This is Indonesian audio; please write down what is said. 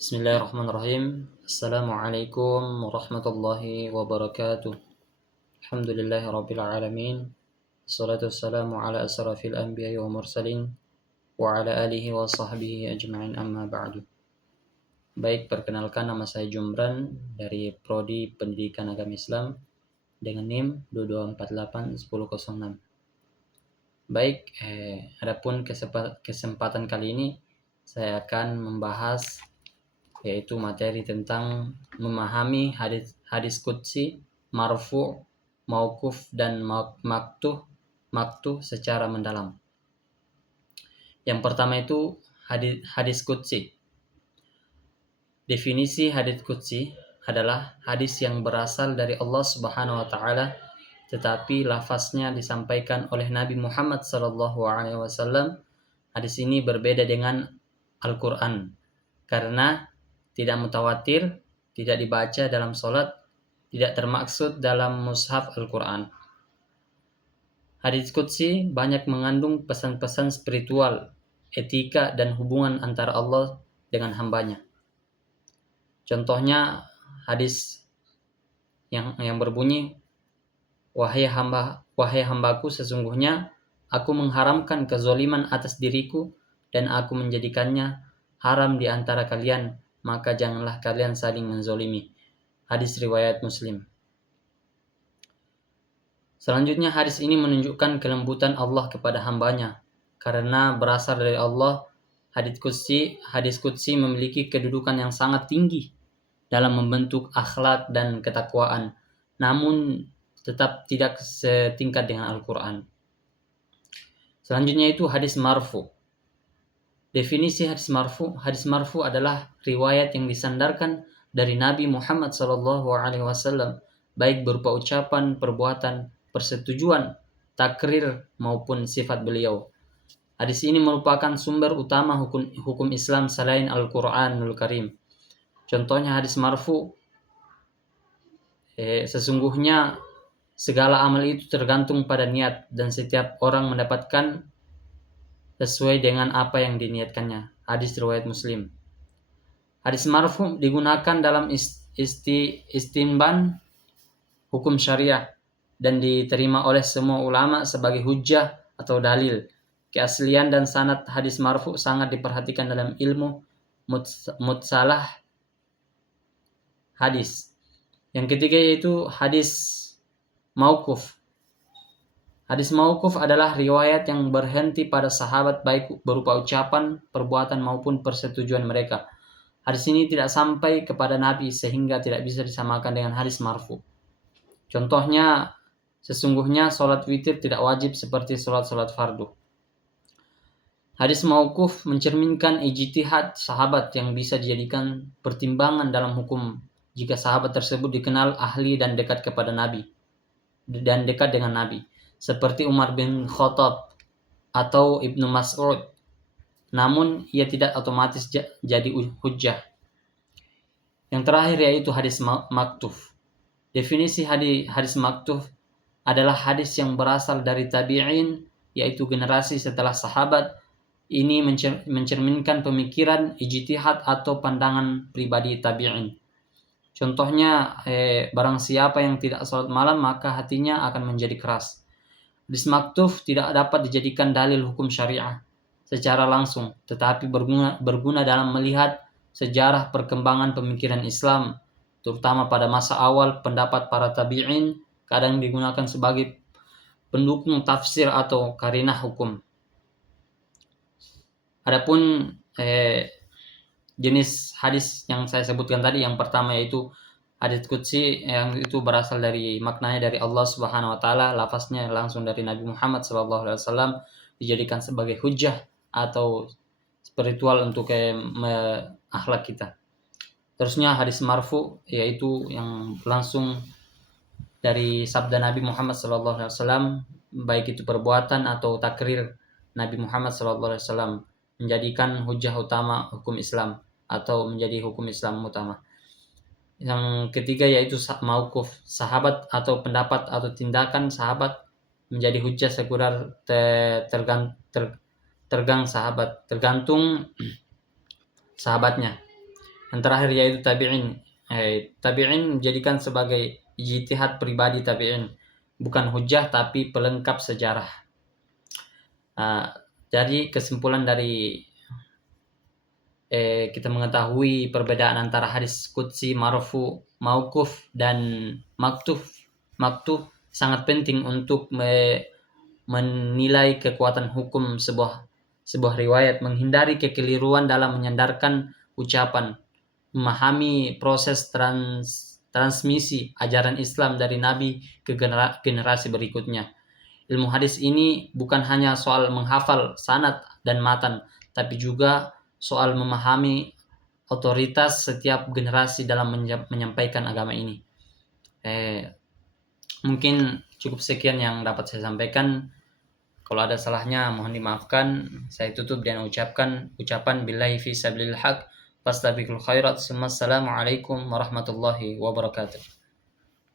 Bismillahirrahmanirrahim. Assalamualaikum warahmatullahi wabarakatuh. Alhamdulillahirabbil alamin. Wassalatu wassalamu ala asrafil anbiya'i wa mursalin wa ala alihi wa sahbihi ajma'in, amma ba'du. Baik, perkenalkan, nama saya Jumran dari Prodi Pendidikan Agama Islam dengan NIM 22481006. Baik, adapun kesempatan kali ini saya akan membahas yaitu materi tentang memahami hadis qudsi, marfu', mauquf dan maktuh secara mendalam. Yang pertama itu hadis qudsi. Definisi hadis qudsi adalah hadis yang berasal dari Allah Subhanahu wa taala tetapi lafaznya disampaikan oleh Nabi Muhammad SAW. Hadis ini berbeda dengan Al-Qur'an karena tidak mutawatir, tidak dibaca dalam sholat, tidak termaksud dalam mushaf Al-Quran. Hadis qudsi banyak mengandung pesan-pesan spiritual, etika, dan hubungan antara Allah dengan hambanya. Contohnya hadis yang berbunyi, Wahai hambaku, sesungguhnya aku mengharamkan kezoliman atas diriku dan aku menjadikannya haram di antara kalian, maka janganlah kalian saling menzolimi. Hadis riwayat Muslim. Selanjutnya hadis ini menunjukkan kelembutan Allah kepada hambanya. Karena berasal dari Allah, hadis qudsi memiliki kedudukan yang sangat tinggi dalam membentuk akhlak dan ketakwaan, namun tetap tidak setingkat dengan Al-Quran. Selanjutnya itu hadis marfu. Definisi hadis marfu adalah riwayat yang disandarkan dari Nabi Muhammad SAW, baik berupa ucapan, perbuatan, persetujuan, takrir maupun sifat beliau. Hadis ini merupakan sumber utama hukum Islam selain Al-Qur'anul Karim. Contohnya hadis marfu, sesungguhnya segala amal itu tergantung pada niat dan setiap orang mendapatkan sesuai dengan apa yang diniatkannya. Hadis riwayat Muslim. Hadis marfu digunakan dalam istinban hukum syariah dan diterima oleh semua ulama sebagai hujjah atau dalil. Keaslian dan sanad hadis marfu sangat diperhatikan dalam ilmu mutsalah hadis. Yang ketiga yaitu hadis mauquf. Hadis mauquf adalah riwayat yang berhenti pada sahabat baik berupa ucapan, perbuatan maupun persetujuan mereka. Hadis ini tidak sampai kepada Nabi sehingga tidak bisa disamakan dengan hadis marfu. Contohnya, sesungguhnya sholat witir tidak wajib seperti sholat fardu. Hadis mauquf mencerminkan ijtihad sahabat yang bisa dijadikan pertimbangan dalam hukum jika sahabat tersebut dikenal ahli dan dekat kepada Nabi dan dekat dengan Nabi, seperti Umar bin Khattab atau Ibnu Mas'ud. Namun ia tidak otomatis jadi hujjah. Yang terakhir yaitu hadis maktuf. Definisi hadis maktuf adalah hadis yang berasal dari tabi'in, yaitu generasi setelah sahabat. Ini mencerminkan pemikiran, ijtihad atau pandangan pribadi tabi'in. Contohnya, barang siapa yang tidak salat malam maka hatinya akan menjadi keras. Hadis maktuf tidak dapat dijadikan dalil hukum syariah secara langsung, tetapi berguna dalam melihat sejarah perkembangan pemikiran Islam, terutama pada masa awal. Pendapat para tabi'in kadang digunakan sebagai pendukung tafsir atau karinah hukum. Adapun jenis hadis yang saya sebutkan tadi, yang pertama yaitu hadis qudsi, yang itu berasal dari maknanya dari Allah Subhanahu wa taala, lafaznya langsung dari Nabi Muhammad SAW, dijadikan sebagai hujjah atau spiritual untuk akhlak kita. Terusnya hadis marfu, yaitu yang langsung dari sabda Nabi Muhammad SAW, baik itu perbuatan atau takrir Nabi Muhammad SAW, menjadikan hujjah utama hukum Islam atau menjadi hukum Islam utama. Yang ketiga yaitu mauquf, sahabat atau pendapat atau tindakan sahabat menjadi hujjah sekular tergantung sahabatnya. Yang terakhir yaitu tabi'in. Tabi'in menjadikan sebagai ijtihad pribadi tabi'in, bukan hujah tapi pelengkap sejarah. Jadi kesimpulan dari kita mengetahui perbedaan antara hadis qudsi, marfu, mauquf dan maktuf. Maktuf sangat penting untuk menilai kekuatan hukum sebuah riwayat, menghindari kekeliruan dalam menyandarkan ucapan, memahami proses transmisi ajaran Islam dari Nabi ke generasi berikutnya. Ilmu hadis ini bukan hanya soal menghafal sanad dan matan, tapi juga soal memahami otoritas setiap generasi dalam menyampaikan agama ini. Mungkin cukup sekian yang dapat saya sampaikan. Kalau ada salahnya mohon dimaafkan. Saya tutup dengan ucapan billahi fi sabilil haq fastabiqul khairat. Assalamualaikum warahmatullahi wabarakatuh.